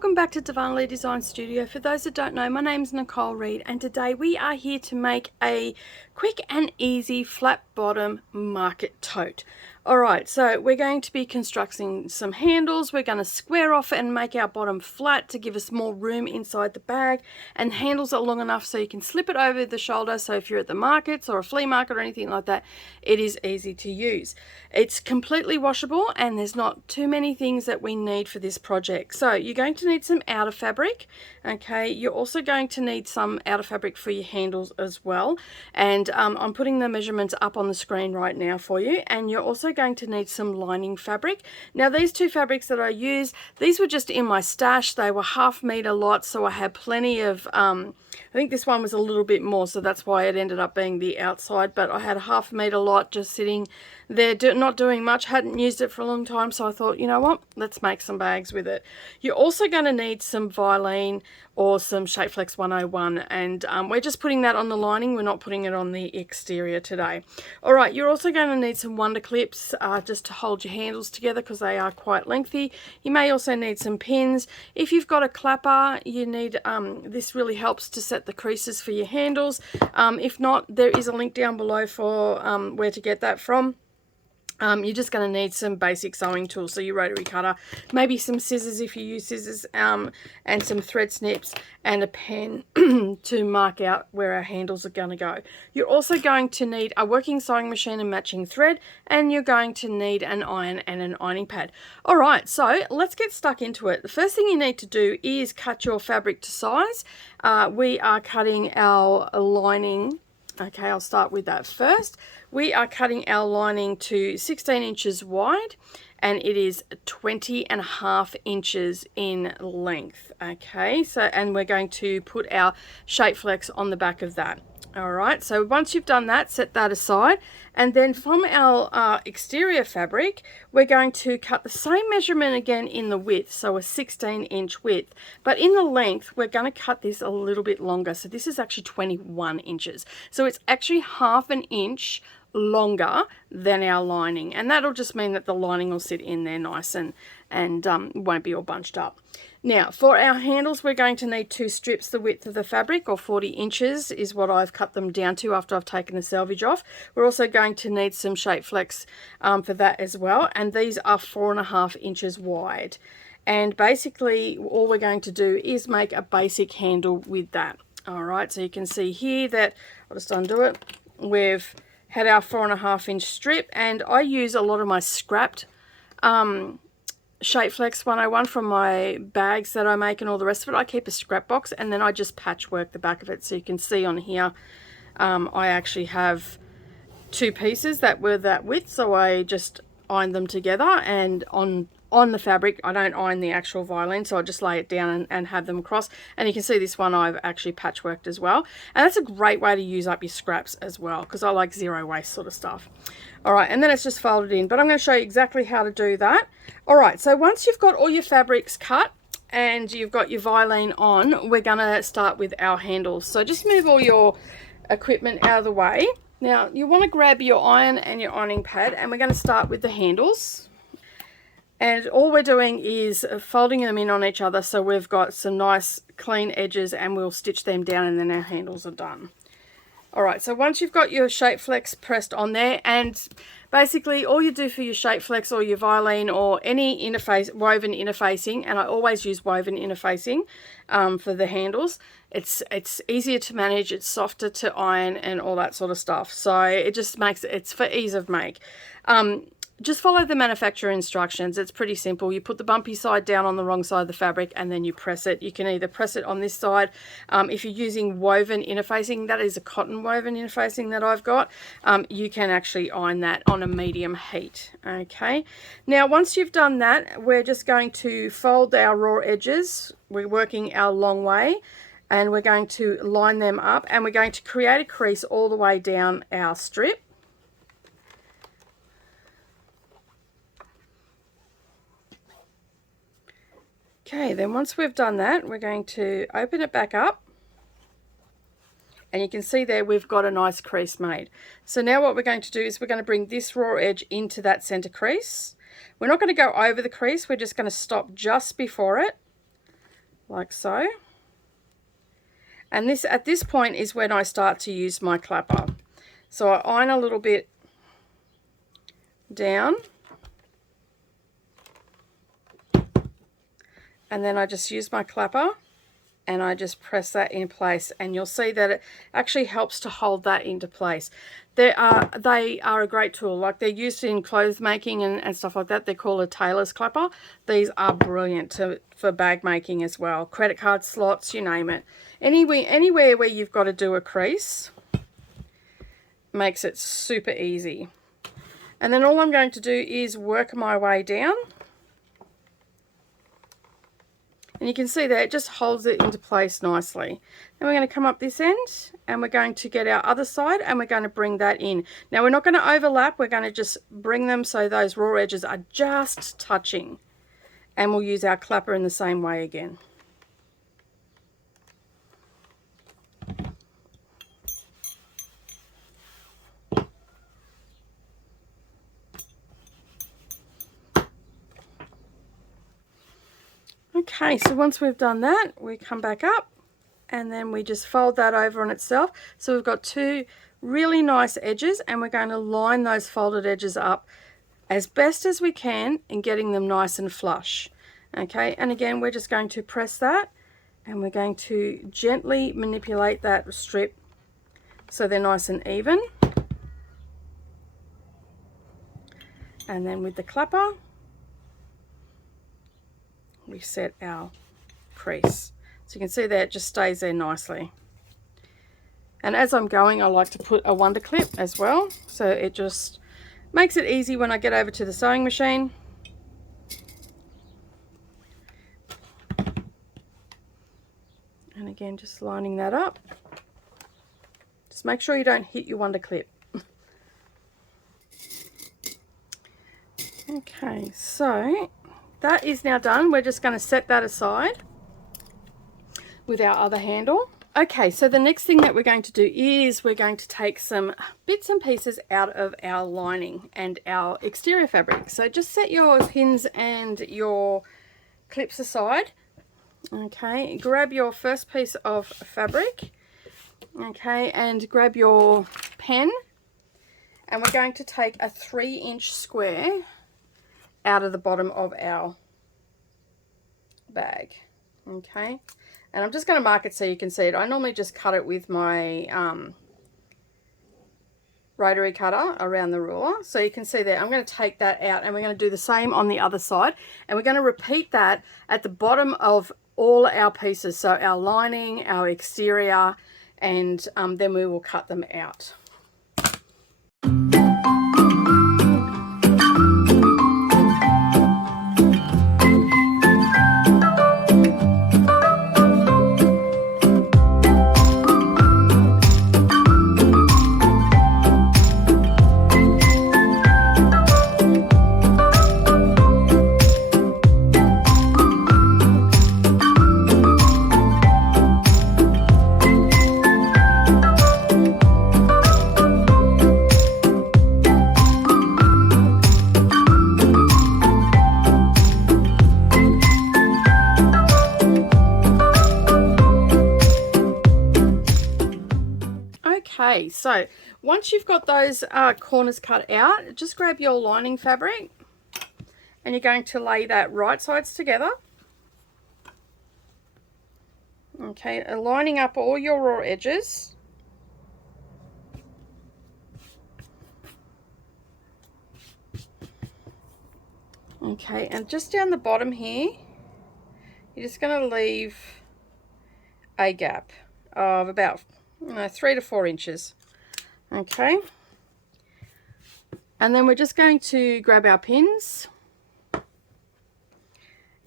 welcome back to Darvanalee Designs Studio. For those that don't know, my name's Nicole Reed and today we are here to make a quick and easy flat bottom market tote. Alright, so we're going to be constructing some handles. We're going to square off and make our bottom flat to give us more room inside the bag, and handles are long enough so you can slip it over the shoulder, so if you're at the markets or a flea market or anything like that, it is easy to use. It's completely washable and there's not too many things that we need for this project. So you're going to need some outer fabric, okay? You're also going to need some outer fabric for your handles as well, and I'm putting the measurements up on the screen right now for you. And you're also going to need some lining fabric. Now these two fabrics that I use, these were just in my stash. They were 1/2 meter lots, so I had plenty of I think this one was a little bit more, so that's why it ended up being the outside, but I had a 1/2 meter lot just sitting there, not doing much. Hadn't used it for a long time, so I thought, you know what, let's make some bags with it. You're also going to need some Vilene or some Shapeflex 101, and we're just putting that on the lining. We're not putting it on the exterior today. Alright, you're also going to need some Wonder Clips just to hold your handles together because they are quite lengthy. You may also need some pins. If you've got a clapper, you need this really helps to set the creases for your handles. If not, there is a link down below for where to get that from. You're just going to need some basic sewing tools, so your rotary cutter, maybe some scissors if you use scissors, and some thread snips and a pen to mark out where our handles are going to go. You're also going to need a working sewing machine and matching thread, and you're going to need an iron and an ironing pad. Alright, so let's get stuck into it. The first thing you need to do is cut your fabric to size. We are cutting our lining. Okay, I'll start with that first. We are cutting our lining to 16 inches wide, and it is 20.5 inches in length. Okay, so, and we're going to put our Shapeflex on the back of that. Alright, so once you've done that, set that aside, and then from our exterior fabric, we're going to cut the same measurement again in the width, so a 16-inch width, but in the length, we're going to cut this a little bit longer. So this is actually 21 inches. So it's actually 1/2 inch longer than our lining, and that'll just mean that the lining will sit in there nice and won't be all bunched up. Now for our handles, we're going to need 2 strips the width of the fabric, or 40 inches is what I've cut them down to after I've taken the selvage off. We're also going to need some Shapeflex for that as well, and these are 4.5 inches wide. And basically all we're going to do is make a basic handle with that. Alright, so you can see here that, I'll just undo it, we've had our 4.5 inch strip, and I use a lot of my scrapped Shapeflex 101 from my bags that I make and all the rest of it. I keep a scrap box and then I just patchwork the back of it. So you can see on here I actually have 2 pieces that were that width, so I just ironed them together, and on the fabric I don't iron the actual Vilene, so I just lay it down and have them across. And you can see this one I've actually patchworked as well, and that's a great way to use up your scraps as well, because I like zero waste sort of stuff. Alright, and then it's just folded in, but I'm going to show you exactly how to do that. Alright, so once you've got all your fabrics cut and you've got your Vilene on, we're going to start with our handles. So just move all your equipment out of the way. Now you want to grab your iron and your ironing pad, and we're going to start with the handles. And all we're doing is folding them in on each other, so we've got some nice clean edges, and we'll stitch them down, and then our handles are done. Alright, so once you've got your Shapeflex pressed on there, and basically all you do for your Shapeflex or your Vilene or any interface, woven interfacing, and I always use woven interfacing for the handles. It's easier to manage, it's softer to iron and all that sort of stuff. So it just makes it's for ease of make. Just follow the manufacturer instructions. It's pretty simple. You put the bumpy side down on the wrong side of the fabric, and then you press it. You can either press it on this side. If you're using woven interfacing, that is a cotton woven interfacing that I've got, you can actually iron that on a medium heat. Okay. Now once you've done that, we're just going to fold our raw edges. We're working our long way, and we're going to line them up, and we're going to create a crease all the way down our strip. Okay, then once we've done that, we're going to open it back up, and you can see there we've got a nice crease made. So now what we're going to do is we're going to bring this raw edge into that center crease. We're not going to go over the crease, we're just going to stop just before it, like so. And this, at this point, is when I start to use my clapper. So I iron a little bit down, and then I just use my clapper and I just press that in place, and you'll see that it actually helps to hold that into place. They are a great tool. Like, they're used in clothes making and stuff like that. They're called a tailor's clapper. These are brilliant for bag making as well. Credit card slots, you name it. Anywhere where you've got to do a crease, makes it super easy. And then all I'm going to do is work my way down. And you can see that it just holds it into place nicely. Then we're going to come up this end and we're going to get our other side and we're going to bring that in. Now, we're not going to overlap. We're going to just bring them so those raw edges are just touching. And we'll use our clapper in the same way again. Okay, so once we've done that, we come back up and then we just fold that over on itself. So we've got two really nice edges, and we're going to line those folded edges up as best as we can in getting them nice and flush. Okay, and again, we're just going to press that and we're going to gently manipulate that strip so they're nice and even. And then with the clapper, we set our crease. So you can see that it just stays there nicely. And as I'm going, I like to put a wonder clip as well, so it just makes it easy when I get over to the sewing machine. And again, just lining that up. Just make sure you don't hit your wonder clip. Okay, so that is now done. We're just going to set that aside with our other handle. Okay, so the next thing that we're going to do is we're going to take some bits and pieces out of our lining and our exterior fabric. So just set your pins and your clips aside. Okay, grab your first piece of fabric. Okay, and grab your pen, and we're going to take a 3-inch square out of the bottom of our bag. Okay, and I'm just going to mark it so you can see it. I normally just cut it with my rotary cutter around the ruler, so you can see that. I'm going to take that out, and we're going to do the same on the other side, and we're going to repeat that at the bottom of all our pieces, so our lining, our exterior, and then we will cut them out. Okay, so once you've got those corners cut out, just grab your lining fabric and you're going to lay that right sides together. Okay, lining up all your raw edges. Okay, and just down the bottom here, you're just going to leave a gap of about 3 to 4 inches. Okay, and then we're just going to grab our pins,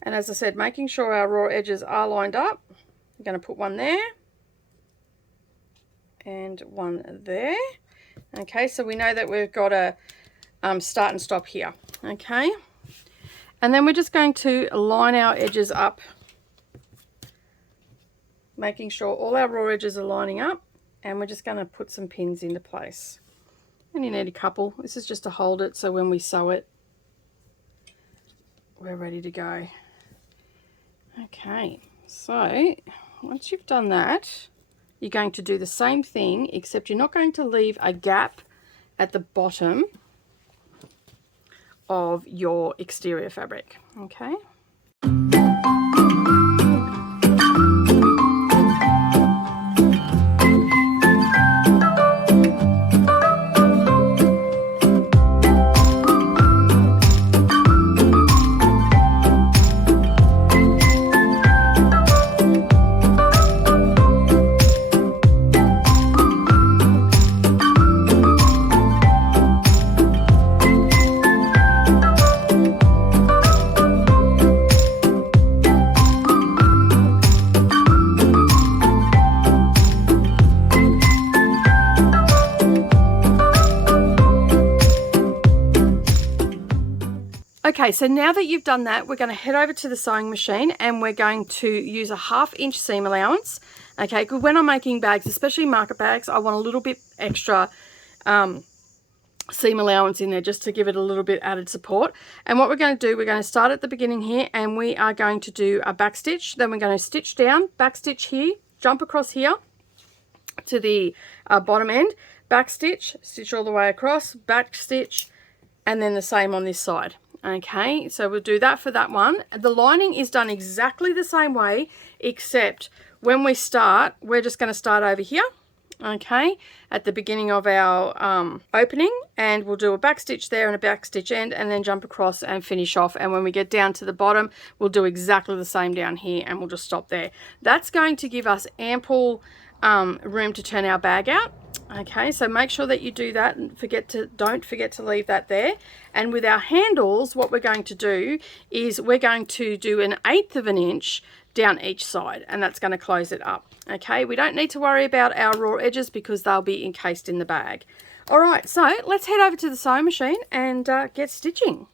and as I said, making sure our raw edges are lined up. I'm going to put one there and one there. Okay, so we know that we've got a start and stop here. Okay, and then we're just going to line our edges up, making sure all our raw edges are lining up, and we're just going to put some pins into place. And you need a couple. This is just to hold it so when we sew it, we're ready to go. Okay, So once you've done that, you're going to do the same thing, except you're not going to leave a gap at the bottom of your exterior fabric. Okay. Okay, so now that you've done that, we're going to head over to the sewing machine and we're going to use a 1/2 inch seam allowance. Okay, because when I'm making bags, especially market bags, I want a little bit extra seam allowance in there just to give it a little bit added support. And what we're going to do, we're going to start at the beginning here and we are going to do a back stitch. Then we're going to stitch down, back stitch here, jump across here to the bottom end, back stitch, stitch all the way across, back stitch, and then the same on this side. Okay, so we'll do that for that one. The lining is done exactly the same way, except when we start, we're just going to start over here, okay, at the beginning of our opening, and we'll do a back stitch there and a back stitch end, and then jump across and finish off. And when we get down to the bottom, we'll do exactly the same down here, and we'll just stop there. That's going to give us ample room to turn our bag out. Okay, so make sure that you do that and don't forget to leave that there. And with our handles, what we're going to do is we're going to do 1/8 of an inch down each side, and that's going to close it up. Okay, we don't need to worry about our raw edges because they'll be encased in the bag. All right, so let's head over to the sewing machine and get stitching.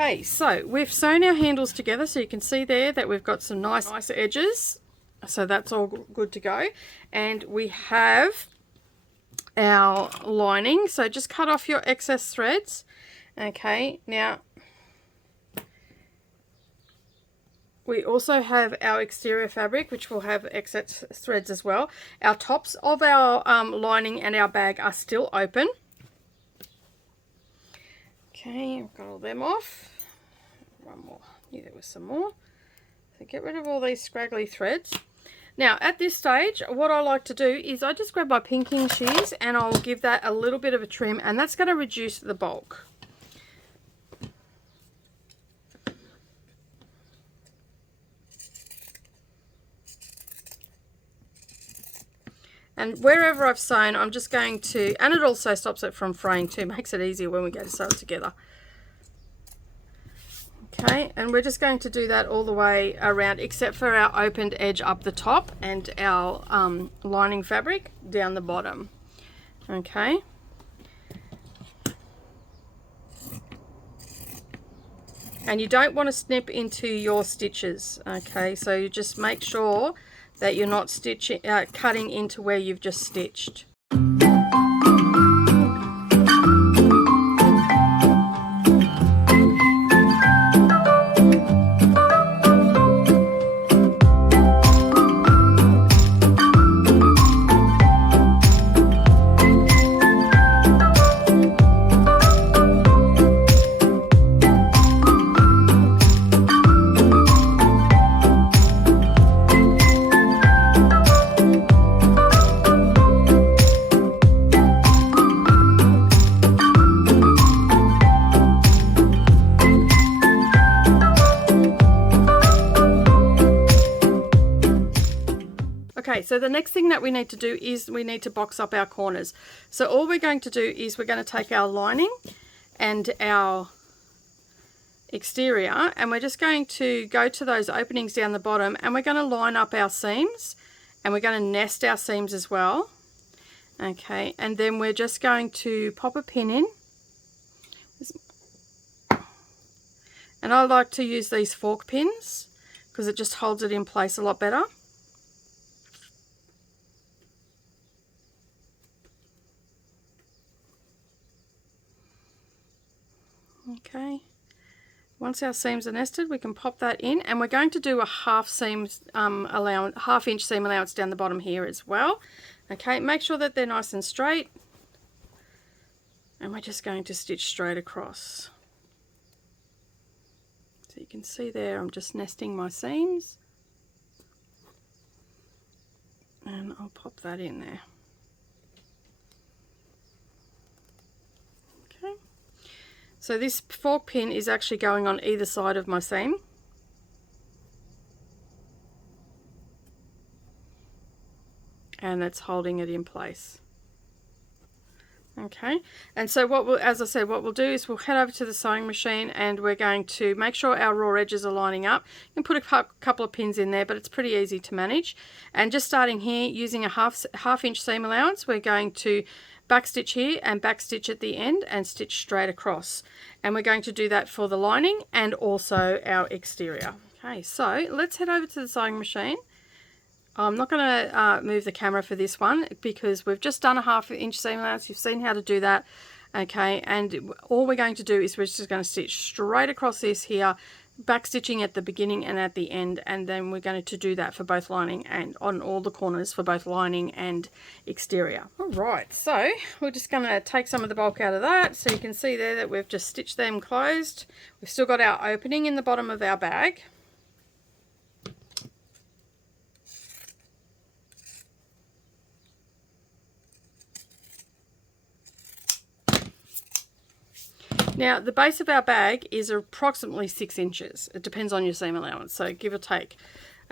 Okay, so we've sewn our handles together, so you can see there that we've got some nice edges, so that's all good to go. And we have our lining, so just cut off your excess threads. Okay, now we also have our exterior fabric, which will have excess threads as well. Our tops of our lining and our bag are still open. Okay, I've got all them off. one more. I knew there was some more. So get rid of all these scraggly threads. Now at this stage, what I like to do is I just grab my pinking shears and I'll give that a little bit of a trim, and that's going to reduce the bulk. And wherever I've sewn, I'm just going to, and it also stops it from fraying too, makes it easier when we go to sew it together. Okay, and we're just going to do that all the way around, except for our opened edge up the top and our lining fabric down the bottom. Okay. And you don't want to snip into your stitches. Okay, so you just make sure that you're not stitching, cutting into where you've just stitched. Okay, so the next thing that we need to do is we need to box up our corners. So all we're going to do is we're going to take our lining and our exterior, and we're just going to go to those openings down the bottom, and we're going to line up our seams, and we're going to nest our seams as well. Okay, and then we're just going to pop a pin in. And I like to use these fork pins because it just holds it in place a lot better. Okay, once our seams are nested, we can pop that in, and we're going to do a half inch seam allowance down the bottom here as well. Okay, make sure that they're nice and straight, and we're just going to stitch straight across. So you can see there, I'm just nesting my seams, and I'll pop that in there. So this fork pin is actually going on either side of my seam. And it's holding it in place. Okay, and so what we'll, as I said, what we'll do is we'll head over to the sewing machine, and we're going to make sure our raw edges are lining up. You can put a couple of pins in there, but it's pretty easy to manage. And just starting here, using a half inch seam allowance, we're going to backstitch here and backstitch at the end and stitch straight across. And we're going to do that for the lining and also our exterior. Okay, so let's head over to the sewing machine. I'm not going to move the camera for this one because we've just done a half inch seam allowance. You've seen how to do that. Okay, and all we're going to do is we're just going to stitch straight across this here, back stitching at the beginning and at the end, and then we're going to do that for both lining and on all the corners for both lining and exterior. All right, so we're just going to take some of the bulk out of that, so you can see there that we've just stitched them closed. We've still got our opening in the bottom of our bag. Now, the base of our bag is approximately 6 inches. It depends on your seam allowance, so give or take.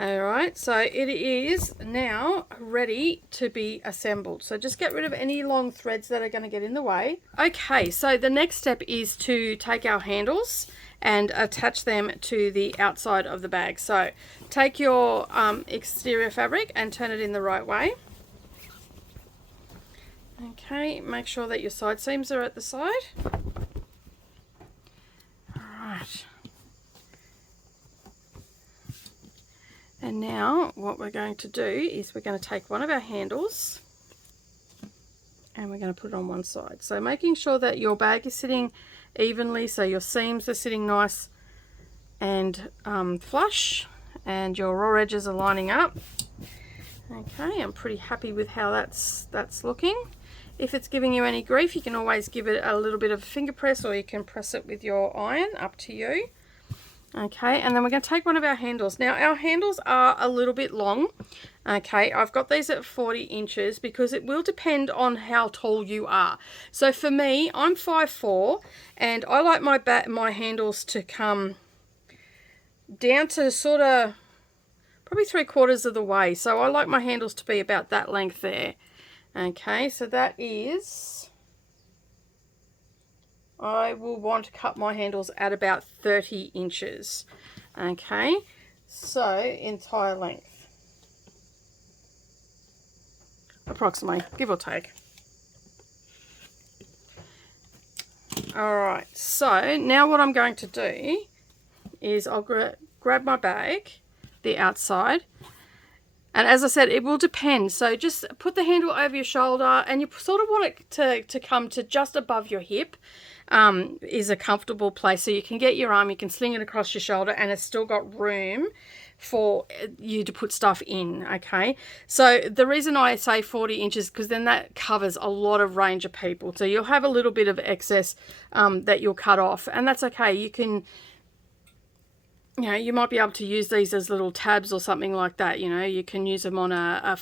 All right, so it is now ready to be assembled. So just get rid of any long threads that are going to get in the way. Okay, so the next step is to take our handles and attach them to the outside of the bag. So take your exterior fabric and turn it in the right way. Okay, make sure that your side seams are at the side. And now what we're going to do is we're going to take one of our handles and we're going to put it on one side. So making sure that your bag is sitting evenly, so your seams are sitting nice and flush, and your raw edges are lining up. Okay, I'm pretty happy with how that's looking. If it's giving you any grief, you can always give it a little bit of a finger press, or you can press it with your iron, up to you. Okay, and then we're going to take one of our handles. Now our handles are a little bit long. Okay, I've got these at 40 inches because it will depend on how tall you are. So for me, I'm 5'4", and I like my handles to come down to sort of probably 3/4 of the way. So I like my handles to be about that length there. Okay, so that is, I will want to cut my handles at about 30 inches. Okay, so entire length. Approximately, give or take. Alright, so now what I'm going to do is I'll grab my bag, the outside, and as I said, it will depend. So just put the handle over your shoulder, and you sort of want it to come to just above your hip. Is a comfortable place, so you can get your arm, you can sling it across your shoulder, and it's still got room for you to put stuff in. Okay, so the reason I say 40 inches because then that covers a lot of range of people, so you'll have a little bit of excess that you'll cut off, and that's okay. You can, you know, you might be able to use these as little tabs or something like that. You know, you can use them on a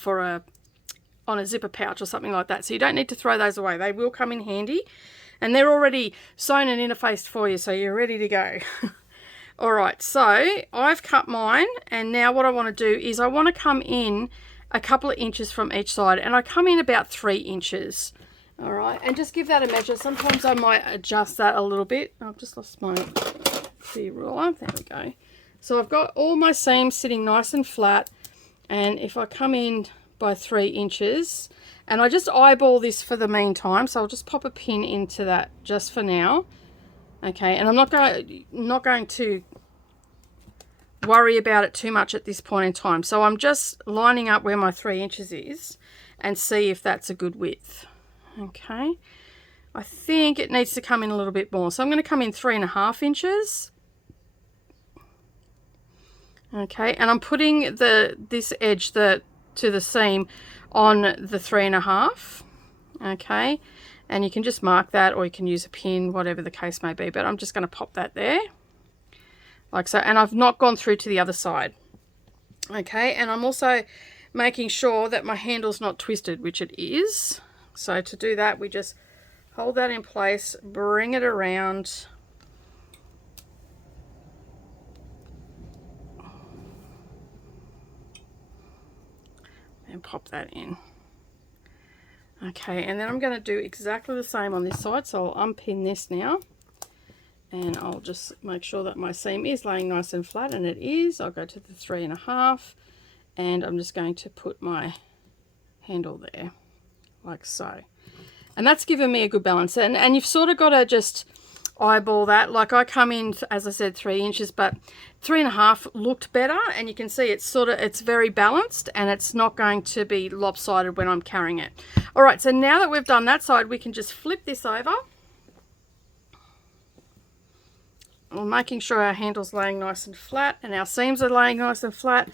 zipper pouch or something like that, so you don't need to throw those away. They will come in handy, and they're already sewn and interfaced for you, so you're ready to go. Alright, so I've cut mine, and now what I want to do is I want to come in a couple of inches from each side, and I come in about 3 inches. Alright, and just give that a measure. Sometimes I might adjust that a little bit. I've just lost my clear ruler. There we go. So I've got all my seams sitting nice and flat, and if I come in by 3 inches, and I just eyeball this for the meantime, so I'll just pop a pin into that just for now. Okay, and I'm not going to worry about it too much at this point in time. So I'm just lining up where my 3 inches is and see if that's a good width. Okay, I think it needs to come in a little bit more. So I'm going to come in 3.5 inches. Okay, and I'm putting this edge to the seam on the 3.5. Okay, and you can just mark that, or you can use a pin, whatever the case may be, but I'm just going to pop that there like so, and I've not gone through to the other side. Okay, and I'm also making sure that my handle's not twisted, which it is. So to do that, we just hold that in place, bring it around, and pop that in. Okay, and then I'm going to do exactly the same on this side. So I'll unpin this now, and I'll just make sure that my seam is laying nice and flat, and it is. I'll go to the 3.5, and I'm just going to put my handle there like so, and that's given me a good balance. And you've sort of got to just eyeball that. Like I come in, as I said, 3 inches, but 3.5 looked better, and you can see it's very balanced, and it's not going to be lopsided when I'm carrying it. All right, so now that we've done that side, we can just flip this over. We're making sure our handle's laying nice and flat, and our seams are laying nice and flat,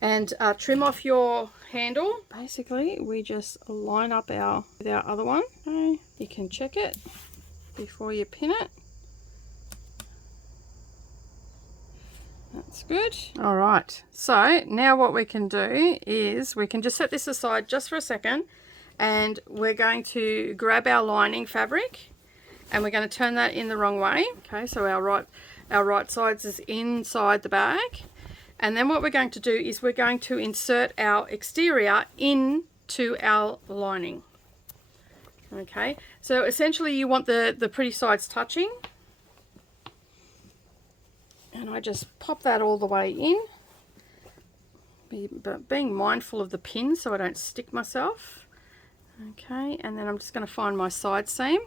and trim off your handle. Basically, we just line up with our other one. Okay, you can check it before you pin it. That's good. All right, so now what we can do is we can just set this aside just for a second, and we're going to grab our lining fabric, and we're going to turn that in the wrong way. Okay, so our right sides is inside the bag, and then what we're going to do is we're going to insert our exterior into our lining. Okay, so essentially you want the pretty sides touching, and I just pop that all the way in, but being mindful of the pin so I don't stick myself. Okay, and then I'm just going to find my side seam,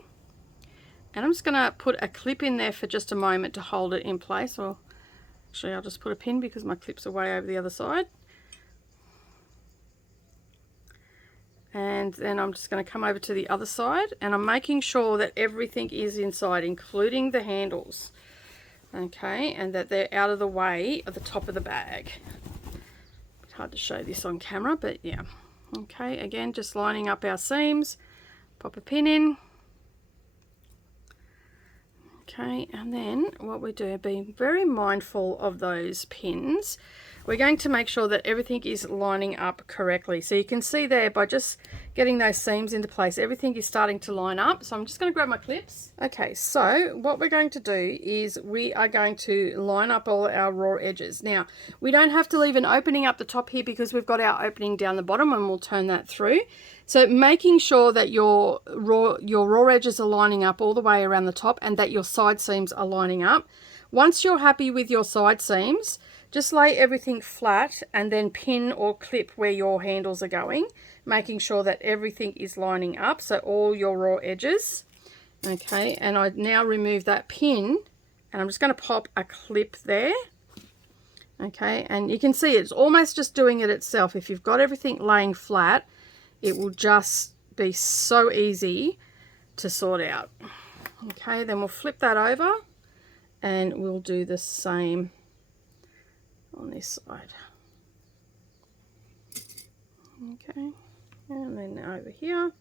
and I'm just going to put a clip in there for just a moment to hold it in place, or actually I'll just put a pin because my clips are way over the other side. And then I'm just going to come over to the other side, and I'm making sure that everything is inside, including the handles. Okay, and that they're out of the way of the top of the bag. It's hard to show this on camera, but yeah. Okay, again, just lining up our seams, pop a pin in. Okay, Okay, and then what we do, being very mindful of those pins, we're going to make sure that everything is lining up correctly. So you can see there, by just getting those seams into place, everything is starting to line up. So I'm just going to grab my clips. Okay, so what we're going to do is we are going to line up all our raw edges. Now, we don't have to leave an opening up the top here because we've got our opening down the bottom, and we'll turn that through. So making sure that your raw edges are lining up all the way around the top, and that your side seams are lining up. Once you're happy with your side seams, just lay everything flat and then pin or clip where your handles are going, making sure that everything is lining up, so all your raw edges. Okay, and I now remove that pin, and I'm just going to pop a clip there. Okay, and you can see it's almost just doing it itself. If you've got everything laying flat, it will just be so easy to sort out. Okay, then we'll flip that over, and we'll do the same on this side. Okay, and then over here.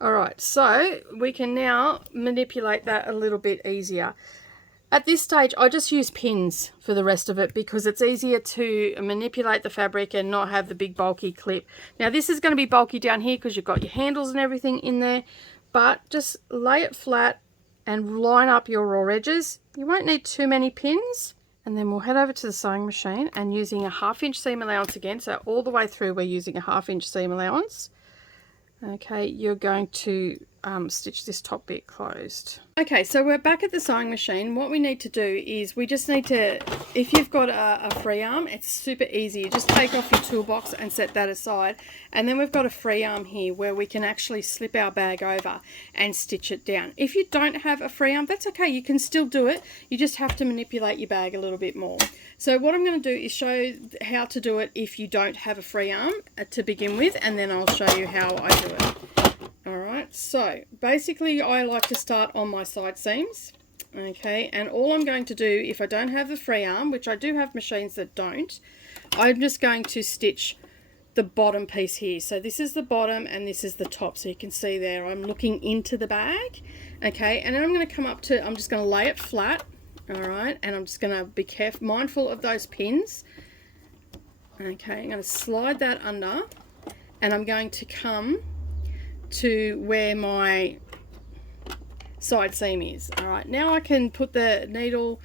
All right, so we can now manipulate that a little bit easier. At this stage, I just use pins for the rest of it because it's easier to manipulate the fabric and not have the big bulky clip. Now this is going to be bulky down here because you've got your handles and everything in there, but just lay it flat and line up your raw edges. You won't need too many pins. And then we'll head over to the sewing machine, and using a 1/2 inch seam allowance again, so all the way through we're using a 1/2 inch seam allowance. Okay, you're going to stitch this top bit closed. Okay, so we're back at the sewing machine. What we need to do is we just need to, if you've got a free arm, it's super easy. You just take off your toolbox and set that aside. And then we've got a free arm here where we can actually slip our bag over and stitch it down. If you don't have a free arm, that's okay. You can still do it. You just have to manipulate your bag a little bit more. So what I'm going to do is show how to do it if you don't have a free arm to begin with, and then I'll show you how I do it. Alright, so basically I like to start on my side seams. Okay, and all I'm going to do, if I don't have the free arm, which I do have machines that don't, I'm just going to stitch the bottom piece here. So this is the bottom and this is the top, so you can see there I'm looking into the bag. Okay, and then I'm going to come up to, I'm just going to lay it flat. Alright, and I'm just going to be careful, mindful of those pins. Okay, I'm going to slide that under, and I'm going to come to where my side seam is. All right, now I can put the needle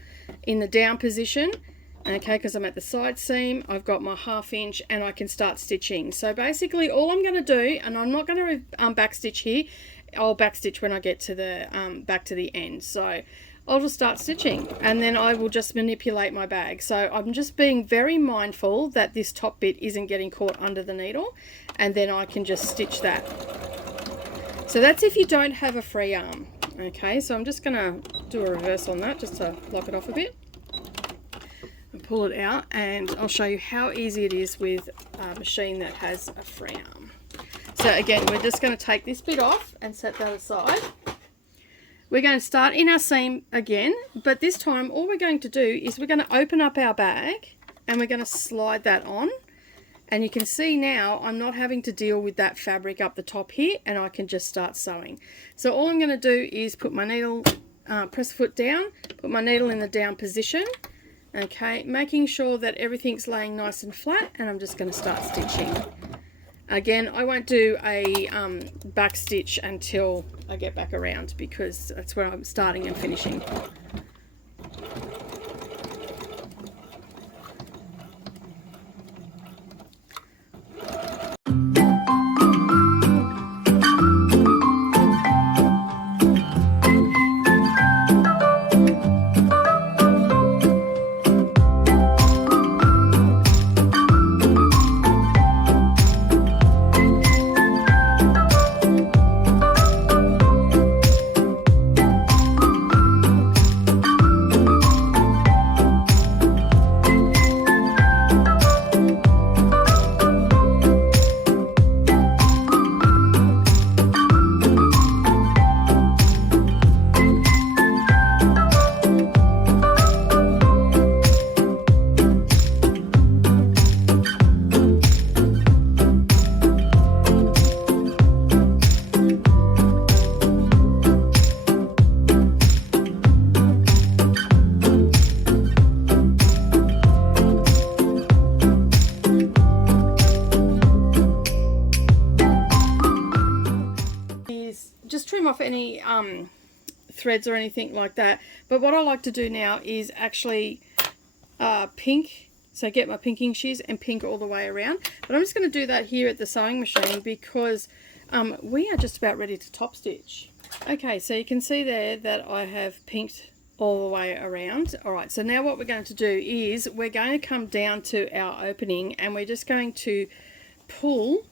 in the down position, okay, because I'm at the side seam. I've got my 1/2 inch, and I can start stitching. So basically all I'm going to do, and I'm not going to back stitch here, I'll back stitch when I get to the back to the end. So I'll just start stitching, and then I will just manipulate my bag. So I'm just being very mindful that this top bit isn't getting caught under the needle, and then I can just stitch that. So that's if you don't have a free arm. Okay, so I'm just going to do a reverse on that just to lock it off a bit and pull it out, and I'll show you how easy it is with a machine that has a free arm. So again, we're just going to take this bit off and set that aside. We're going to start in our seam again, but this time all we're going to do is we're going to open up our bag, and we're going to slide that on. And you can see now I'm not having to deal with that fabric up the top here, and I can just start sewing. So all I'm going to do is put my needle, press the foot down, put my needle in the down position, okay, making sure that everything's laying nice and flat, and I'm just going to start stitching. Again, I won't do a back stitch until I get back around, because that's where I'm starting and finishing. trim off any threads or anything like that. But what I like to do now is actually pink. So get my pinking shears and pink all the way around. But I'm just going to do that here at the sewing machine because we are just about ready to top stitch. Okay, so you can see there that I have pinked all the way around. Alright, so now what we're going to do is we're going to come down to our opening and we're just going to pull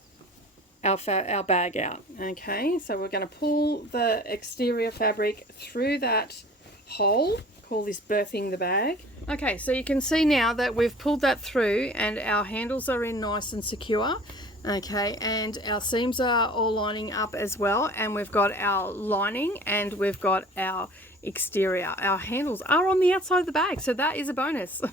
our bag out. Okay, so we're going to pull the exterior fabric through that hole. Call this birthing the bag. Okay, so you can see now that we've pulled that through and our handles are in nice and secure. Okay, and our seams are all lining up as well, and we've got our lining and we've got our exterior. Our handles are on the outside of the bag, so that is a bonus.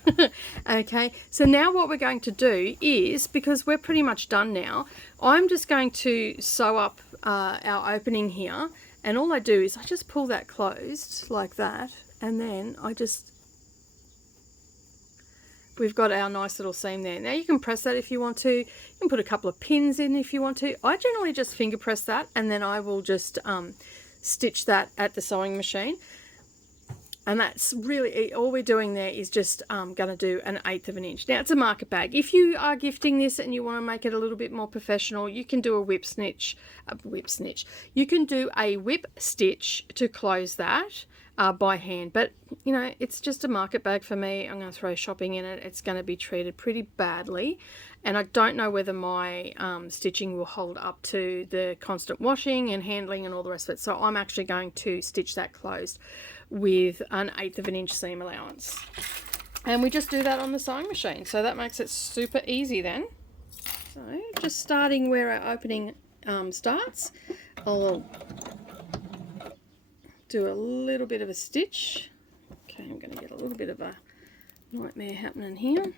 Okay, so now what we're going to do is, because we're pretty much done now, I'm just going to sew up our opening here, and all I do is I just pull that closed like that, and then we've got our nice little seam there. Now you can press that if you want to. You can put a couple of pins in if you want to. I generally just finger press that, and then I will just stitch that at the sewing machine. And that's really all we're doing there is just going to do 1/8 of an inch. Now it's a market bag. If you are gifting this and you want to make it a little bit more professional, you can do a whip stitch. You can do a whip stitch to close that by hand. But you know, it's just a market bag for me. I'm going to throw shopping in it. It's going to be treated pretty badly, and I don't know whether my stitching will hold up to the constant washing and handling and all the rest of it. So I'm actually going to stitch that closed with 1/8 of an inch seam allowance, and we just do that on the sewing machine, so that makes it super easy then. So just starting where our opening starts, I'll do a little bit of a stitch. Okay, I'm going to get a little bit of a nightmare happening here.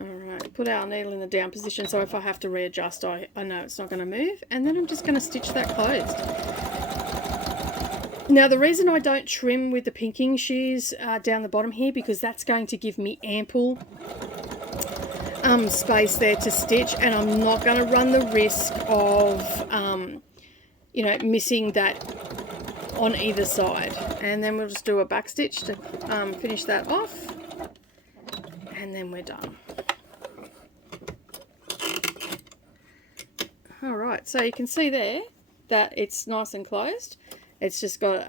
Alright, put our needle in the down position so if I have to readjust, I know it's not going to move. And then I'm just going to stitch that closed. Now the reason I don't trim with the pinking shears down the bottom here, because that's going to give me ample space there to stitch, and I'm not going to run the risk of you know, missing that on either side. And then we'll just do a back stitch to finish that off, and then we're done. Alright, so you can see there that it's nice and closed. It's just got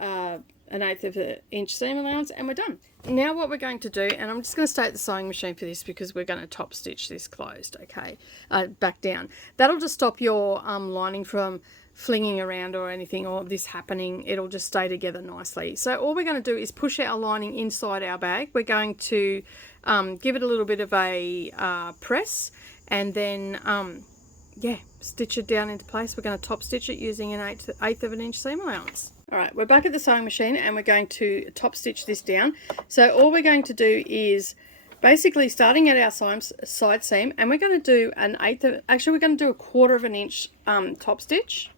1/8 of an inch seam allowance, and we're done. Now what we're going to do, and I'm just going to stay at the sewing machine for this because we're going to top stitch this closed, okay, back down. That'll just stop your lining from flinging around or anything, or this happening. It'll just stay together nicely. So all we're going to do is push our lining inside our bag. We're going to give it a little bit of a press, and then yeah, stitch it down into place. We're going to top stitch it using 1/8 of an inch seam allowance. Alright, we're back at the sewing machine and we're going to top stitch this down. So all we're going to do is basically starting at our side seam, and we're going to do we're going to do 1/4 of an inch top stitch.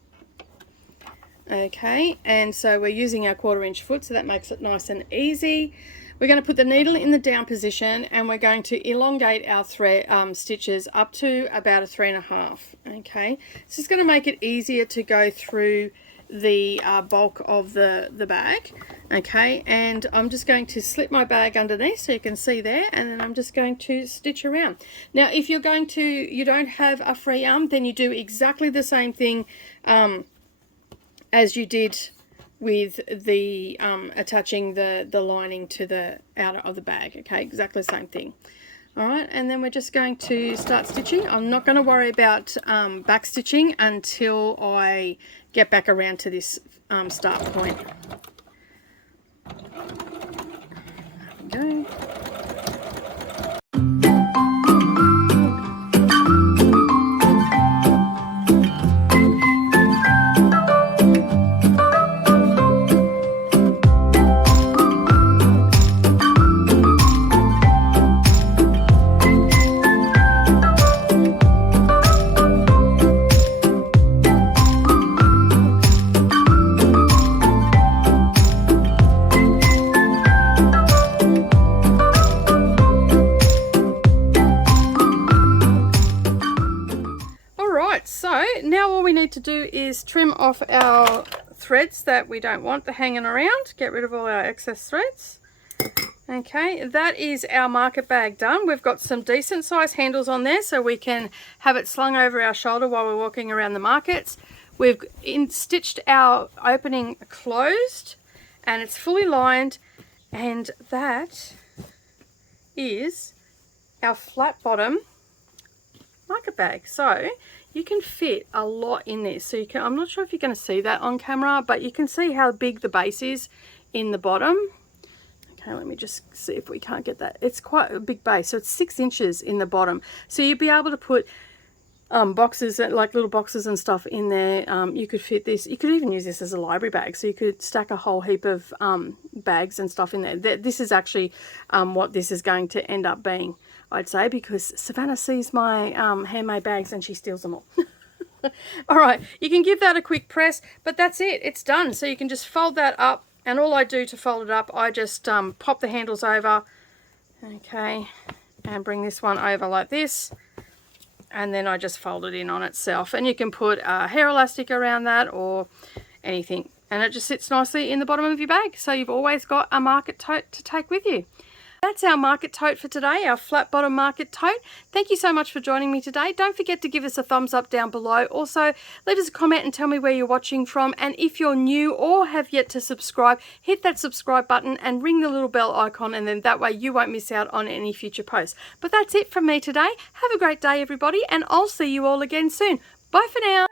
Okay, and so we're using our 1/4 inch foot, so that makes it nice and easy. We're going to put the needle in the down position, and we're going to elongate our thread stitches up to about a 3.5. Okay, this is going to make it easier to go through the bulk of the bag. Okay, and I'm just going to slip my bag underneath so you can see there, and then I'm just going to stitch around. Now if you don't have a free arm, then you do exactly the same thing as you did with the attaching the lining to the outer of the bag. Okay, exactly the same thing. Alright, and then we're just going to start stitching. I'm not going to worry about back stitching until I get back around to this start point. There we go. so now all we need to do is trim off our threads that we don't want hanging around. Get rid of all our excess threads. Okay, that is our market bag done. We've got some decent size handles on there so we can have it slung over our shoulder while we're walking around the markets. We've stitched our opening closed and it's fully lined, and that is our flat bottom market bag. So you can fit a lot in this. So you can, I'm not sure if you're going to see that on camera, but you can see how big the base is in the bottom. Okay, let me just see if we can't get that. It's quite a big base, so it's 6 inches in the bottom. So you'd be able to put boxes, like little boxes and stuff in there. You could fit this. You could even use this as a library bag, so you could stack a whole heap of bags and stuff in there. This is actually what this is going to end up being, I'd say, because Savannah sees my handmade bags and she steals them all. All right, you can give that a quick press, but that's it. It's done. So you can just fold that up, and all I do to fold it up, I just pop the handles over, okay, and bring this one over like this. And then I just fold it in on itself, and you can put a hair elastic around that or anything, and it just sits nicely in the bottom of your bag, so you've always got a market tote to take with you. That's our market tote for today, our flat bottom market tote. Thank you so much for joining me today. Don't forget to give us a thumbs up down below. Also, leave us a comment and tell me where you're watching from, and if you're new or have yet to subscribe, hit that subscribe button and ring the little bell icon, and then that way you won't miss out on any future posts. But that's it from me today. Have a great day, everybody, and I'll see you all again soon. Bye for now.